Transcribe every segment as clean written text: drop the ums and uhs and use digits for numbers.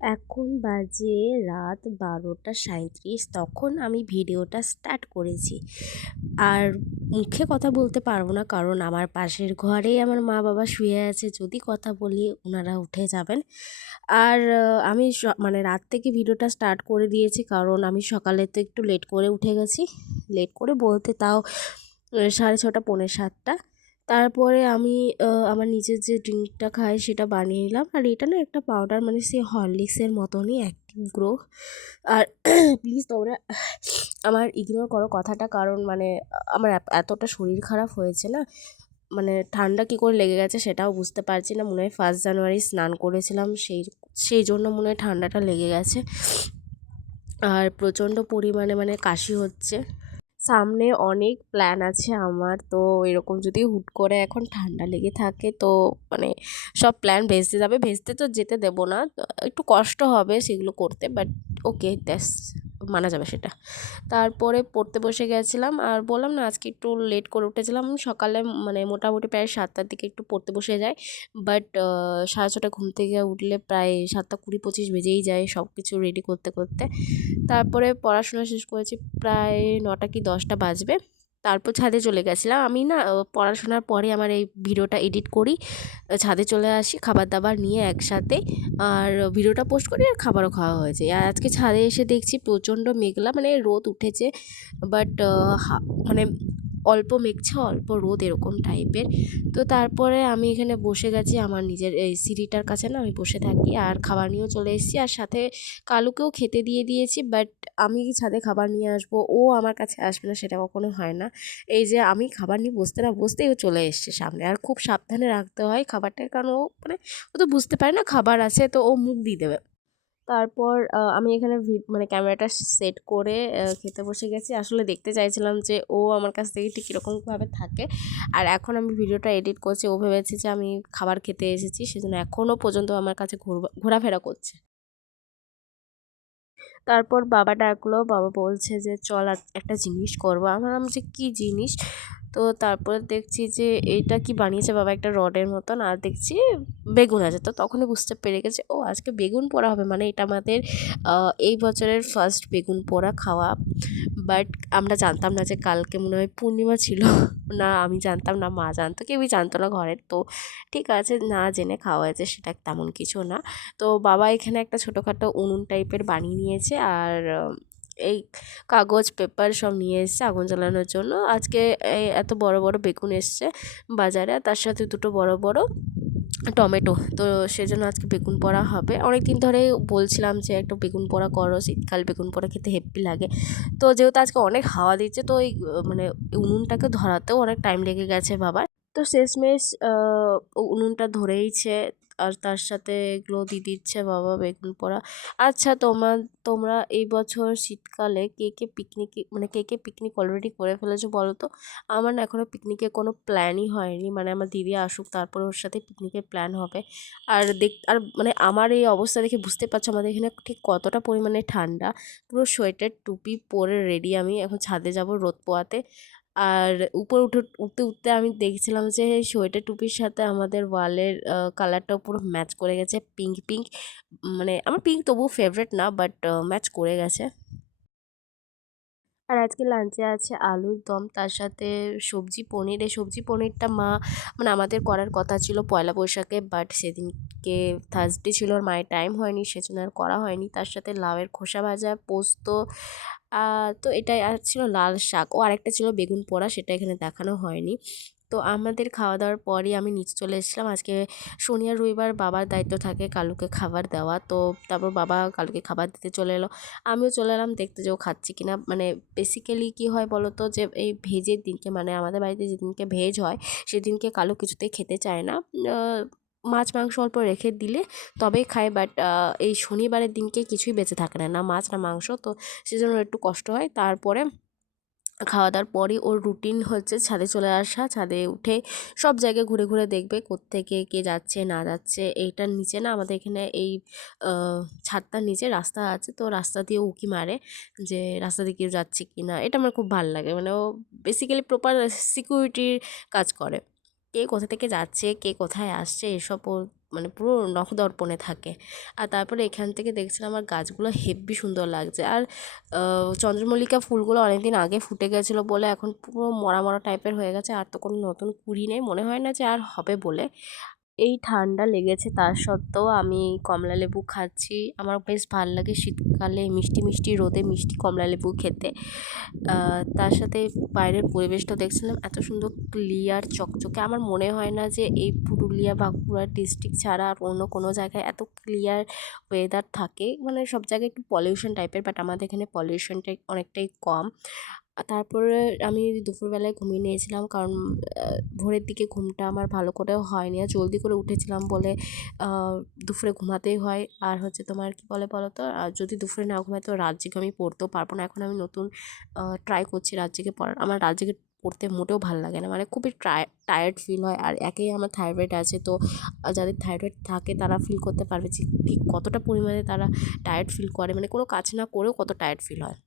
এখন বাজে রাত 12টা 37, তখন আমি ভিডিওটা স্টার্ট করেছি। আর মুখে কথা বলতে পারবো না, কারণ আমার পাশের ঘরেই আমার মা বাবা শুয়ে আছে। যদি কথা বলি ওনারা উঠে যাবেন। আর আমি মানে রাত থেকে ভিডিওটা স্টার্ট করে দিয়েছি, কারণ আমি সকালে তো একটু লেট করে উঠে গেছি। লেট করে বলতে তাও 6:30 পৌনে 7টা। তারপরে আমি আমার নিজের যে ড্রিঙ্কটা খাই সেটা বানিয়ে নিলাম। আর এটা না একটা পাউডার, মানে সেই হরলিক্সের মতনই অ্যাক্টিভ গ্রো। আর প্লিজ তোমরা আমার ইগনোর করো কথাটা, কারণ মানে আমার এতটা শরীর খারাপ হয়েছে না, মানে ঠান্ডা কী করে লেগে গেছে সেটাও বুঝতে পারছি না। মনে হয় 1 জানুয়ারি স্নান করেছিলাম, সেই সেই জন্য মনে হয় ঠান্ডাটা লেগে গেছে। আর প্রচণ্ড পরিমাণে মানে কাশি হচ্ছে। সামনে অনেক প্ল্যান আছে আমার, তো এরকম যদি হুট করে এখন ঠান্ডা লেগে থাকে তো মানে সব প্ল্যান ভেস্তে যাবে। ভেস্তে তো যেতে দেবো না, তো একটু কষ্ট হবে সেগুলো করতে, বাট ওকে দ্যাটস মানা যাবে সেটা। তারপরে পড়তে বসে গেছিলাম, আর বললাম না আজকে একটু লেট করে উঠেছিলাম সকালে, মানে মোটামুটি প্রায় 7টার দিকে একটু পড়তে বসে যায়। বাট 6:30 ঘুম থেকে উঠলে প্রায় 7টা 20-25 বেজেই যায় সব কিছু রেডি করতে করতে। তারপরে পড়াশোনা শেষ করেছি প্রায় 9টা কি 10টা বাজবে। তারপর ছাদে চলে গেছিলাম আমি না, পড়াশোনার পরে আমার এই ভিডিওটা এডিট করি, ছাদে চলে আসি খাবার দাবার নিয়ে একসাথে, আর ভিডিওটা পোস্ট করি আর খাবারও খাওয়া হয়েছে। আর আজকে ছাদে এসে দেখছি প্রচণ্ড মেঘলা, মানে রোদ উঠেছে, বাট মানে অল্প মেঘছে অল্প রোদ এরকম টাইপের। তো তারপরে আমি এখানে বসে গেছি আমার নিজের এই সিঁড়িটার কাছে না, আমি বসে থাকি আর খাবার নিয়েও চলে এসেছি, আর সাথে কালুকেও খেতে দিয়ে দিয়েছি। বাট আমি ছাদে খাবার নিয়ে আসবো, ও আমার কাছে আসবে না, সেটা কখনো হয় না। এই যে আমি খাবার নিয়ে বসতে না বসতেই ও চলে এসছে সামনে, আর খুব সাবধানে রাখতে হয় খাবারটার, কারণ ও মানে ও তো বুঝতে পারে না খাবার আছে, তো ও মুখ দিয়ে দেবে। তারপর আমি এখানে মানে ক্যামেরাটা সেট করে খেতে বসে গেছি। আসলে দেখতে চাইছিলাম যে ও আমার কাছ থেকে ঠিক কীরকমভাবে থাকে। আর এখন আমি ভিডিওটা এডিট করছি, ও ভেবেছে যে আমি খাবার খেতে এসেছি, সেজন্য এখনও পর্যন্ত আমার কাছে ঘোরাফেরা করছে। তারপর বাবা ডাকলো, বাবা বলছে যে চল একটা জিনিস করবো। আমার বললাম যে কী জিনিস? তো তারপরে দেখছি যে এইটা কি বানিয়েছে বাবা, একটা রডের মতন, আর দেখছি বেগুন আছে। তো তখনই বুঝতে পেরে গেছে ও আজকে বেগুন পোড়া হবে, মানে এটা আমাদের এই বছরের ফার্স্ট বেগুন পোড়া খাওয়া। বাট আমরা জানতাম না যে কালকে মনে হয় পূর্ণিমা ছিল। না আমি জানতাম না, মা জানতো, কেউই জানতো না ঘরের। তো ঠিক আছে, না জেনে খাওয়া হয়েছে, সেটা তেমন কিছু না। তো বাবা এখানে একটা ছোটোখাটো উনুন টাইপের বানিয়ে নিয়েছে, আর এই কাগজ পেপার সব নিয়ে এসছে আগুন জ্বালানোর জন্য। আজকে এই এত বড় বড় বেগুন এসছে বাজারে, আর তার সাথে দুটো বড় বড় টমেটো। তো সেজন্য আজকে বেগুন পোড়া হবে। অনেক দিন ধরেই বলছিলাম যে একটু বেগুন পোড়া করো, শীতকাল বেগুন পোড়া খেতে হেব্বি লাগে। তো যেহেতু আজকে অনেক হাওয়া দিচ্ছে, তো এই মানে উনুনটাকে ধরাতেও অনেক টাইম লেগে গেছে বাবার। তো শেষমেশ উনুনটা ধরেইছে, আর তার সাথে এগুলো দিয়ে দিচ্ছে বাবা বেগুন পোড়া। আচ্ছা তোমরা এই বছর শীতকালে কে কে পিকনিক অলরেডি করে ফেলেছো বলো তো? আমার না এখনও পিকনিকের কোনো প্ল্যানই হয়নি, মানে আমার দিদি আসুক তারপরে ওর সাথে পিকনিকের প্ল্যান হবে। আর মানে আমার এই অবস্থা দেখে বুঝতে পারছো আমাদের এখানে ঠিক কতটা পরিমাণে ঠান্ডা। পুরো সোয়েটার টুপি পরে রেডি, আমি এখন ছাদে যাব রোদ পোয়াতে। আর উপরে উঠতে উঠতে আমি দেখছিলাম যে এই সোয়েটার টুপির সাথে আমাদের ওয়ালের কালারটাও পুরো ম্যাচ করে গেছে, পিঙ্ক পিঙ্ক। মানে আমার পিঙ্ক তবুও ফেভারিট না, বাট ম্যাচ করে গেছে। আর আজকে লাঞ্চে আছে আলুর দম, তার সাথে সবজি পনির। এই সবজি পনিরটা মা মানে আমাদের করার কথা ছিল পয়লা বৈশাখে, বাট সেদিনকে থার্সডে ছিল, আর মায়ের টাইম হয়নি, সেজন্য আর করা হয়নি। তার সাথে লাউয়ের খোসা ভাজা, পোস্ত, তো এটাই আর ছিল লাল শাক, ও আরেকটা ছিল বেগুন পোড়া, সেটা এখানে দেখানো হয়নি। তো আমাদের খাওয়া দাওয়ার পরই আমি নিচে চলে এসেছিলাম। আজকে শনি আর রবিবার বাবার দায়িত্ব থাকে কালুকে খাবার দেওয়া, তো তারপর বাবা কালুকে খাবার দিতে চলে এলো। আমিও চলে এলাম দেখতে যে ও খাচ্ছে কিনা। মানে বেসিক্যালি কী হয় বলো তো, যে এই ভেজের দিনকে, মানে আমাদের বাড়িতে যেদিনকে ভেজ হয় সেদিনকে কালু কিছুতেই খেতে চায় না। মাছ মাংস অল্প রেখে দিলে তবেই খায়, বাট এই শনিবারের দিনকে কিছুই বেঁচে থাকে না, না মাছ না মাংস, তো সেজন্য ওর একটু কষ্ট হয়। তারপরে খাওয়া দাওয়ার পরই ওর রুটিন হচ্ছে ছাদে চলে আসা, ছাদে উঠে সব জায়গায় ঘুরে ঘুরে দেখবে কোত্থেকে কে যাচ্ছে না যাচ্ছে। এইটার নিচে না আমাদের এখানে এই ছাদটার নিচে রাস্তা আছে, তো রাস্তা দিয়ে উঁকি মারে যে রাস্তা দিয়ে কেউ যাচ্ছে কি না। এটা আমার খুব ভালো লাগে, মানে ও বেসিক্যালি প্রপার সিকিউরিটির কাজ করে। কে কোথা থেকে যাচ্ছে কে কোথায় আসছে এসব ও মানে পুরো নখদর্পণে থাকে। আর তারপরে এখান থেকে দেখছিলাম আমার গাছগুলো হেব্বি সুন্দর লাগছে। আর চন্দ্রমল্লিকা ফুলগুলো অনেকদিন আগে ফুটে গেছিলো বলে এখন পুরো মরা মরা টাইপের হয়ে গেছে, আর তো কোনো নতুন কুঁড়ি নেই, মনে হয় না যে আর হবে বলে। এই ঠান্ডা লেগেছে তার সত্ত্বেও আমি কমলালেবু খাচ্ছি। আমার বেশ ভাল লাগে শীতকালে মিষ্টি মিষ্টি রোদে মিষ্টি কমলালেবু খেতে। তার সাথে বাইরের পরিবেশটা দেখছিলাম এত সুন্দর ক্লিয়ার চকচকে। আমার মনে হয় না যে এই পুরুলিয়া বাঁকুড়া ডিস্ট্রিক্ট ছাড়া আর অন্য কোনো জায়গায় এত ক্লিয়ার ওয়েদার থাকে। মানে সব জায়গায় একটু পলিউশন টাইপের, বাট আমাদের এখানে পলিউশনটা অনেকটাই কম। তারপরে আমি দুপুরবেলায় ঘুমিয়ে নিয়েছিলাম, কারণ ভোরের দিকে ঘুমটা আমার ভালো করেও হয়নি, আর জলদি করে উঠেছিলাম বলে দুপুরে ঘুমাতেই হয়। আর হচ্ছে তোমার কী বলো তো, যদি দুপুরে না ঘুমাই তো রাত জেগে আমি পড়তেও পারবো না। এখন আমি নতুন ট্রাই করছি রাত জেগে পড়ার। আমার রাত জেগে পড়তে মোটেও ভালো লাগে না, মানে খুবই টায়ার্ড ফিল হয়। আর একেই আমার থাইরয়েড আছে, তো যাদের থাইরয়েড থাকে তারা ফিল করতে পারবে যে ঠিক কতটা পরিমাণে তারা টায়ার্ড ফিল করে, মানে কোনো কাজ না করেও কত টায়ার্ড ফিল হয়।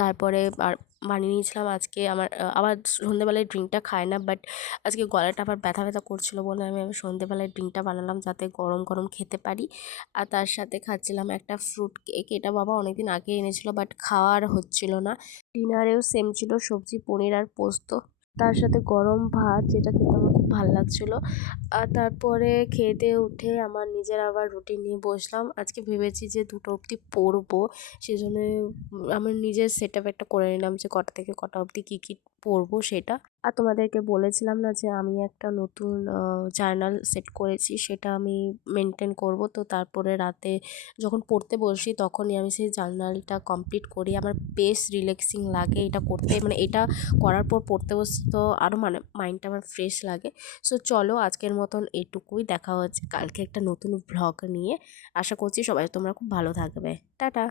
তারপরে আর বানিয়ে নিয়েছিলাম আজকে আমার আবার সন্ধ্যেবেলায় ড্রিঙ্কটা খাই না, বাট আজকে গলাটা আবার ব্যথা ব্যথা করছিলো বলে আমি আবার সন্ধ্যেবেলায় ড্রিঙ্কটা বানালাম যাতে গরম গরম খেতে পারি। আর তার সাথে খাচ্ছিলাম একটা ফ্রুট কেক। এটা বাবা অনেকদিন আগে এনেছিল, বাট খাওয়া আর হচ্ছিল না। ডিনারেও সেম ছিল, সবজি পনির আর পোস্ত, তার সাথে গরম ভাত, যেটা খেতে আমার খুব ভালো লাগছিলো। আর তারপরে খেয়ে দিয়ে উঠে আমার নিজের আবার রুটিন নিয়ে বসলাম। আজকে ভেবেছি যে 2টো অবধি পড়বো, সেজন্যে আমার নিজের সেট আপ একটা করে নিলাম যে কটা থেকে কটা অবধি কী কী পড়বো সেটা। আর তোমাদেরকে বলেছিলাম না যে আমি একটা নতুন জার্নাল সেট করেছি, সেটা আমি মেনটেন করব। তো তারপরে রাতে যখন পড়তে বসি তখনই আমি সেই জার্নালটা কমপ্লিট করি। আমার বেশ রিল্যাক্সিং লাগে এটা করতে, মানে এটা করার পর পড়তে বসতে তো আরও মানে মাইন্ডটা আমার ফ্রেশ লাগে। সো চলো আজকের মতন এটুকুই, দেখা হচ্ছে কালকে একটা নতুন ভ্লগ নিয়ে। আশা করছি সবাই তোমরা খুব ভালো থাকবে। টাটা।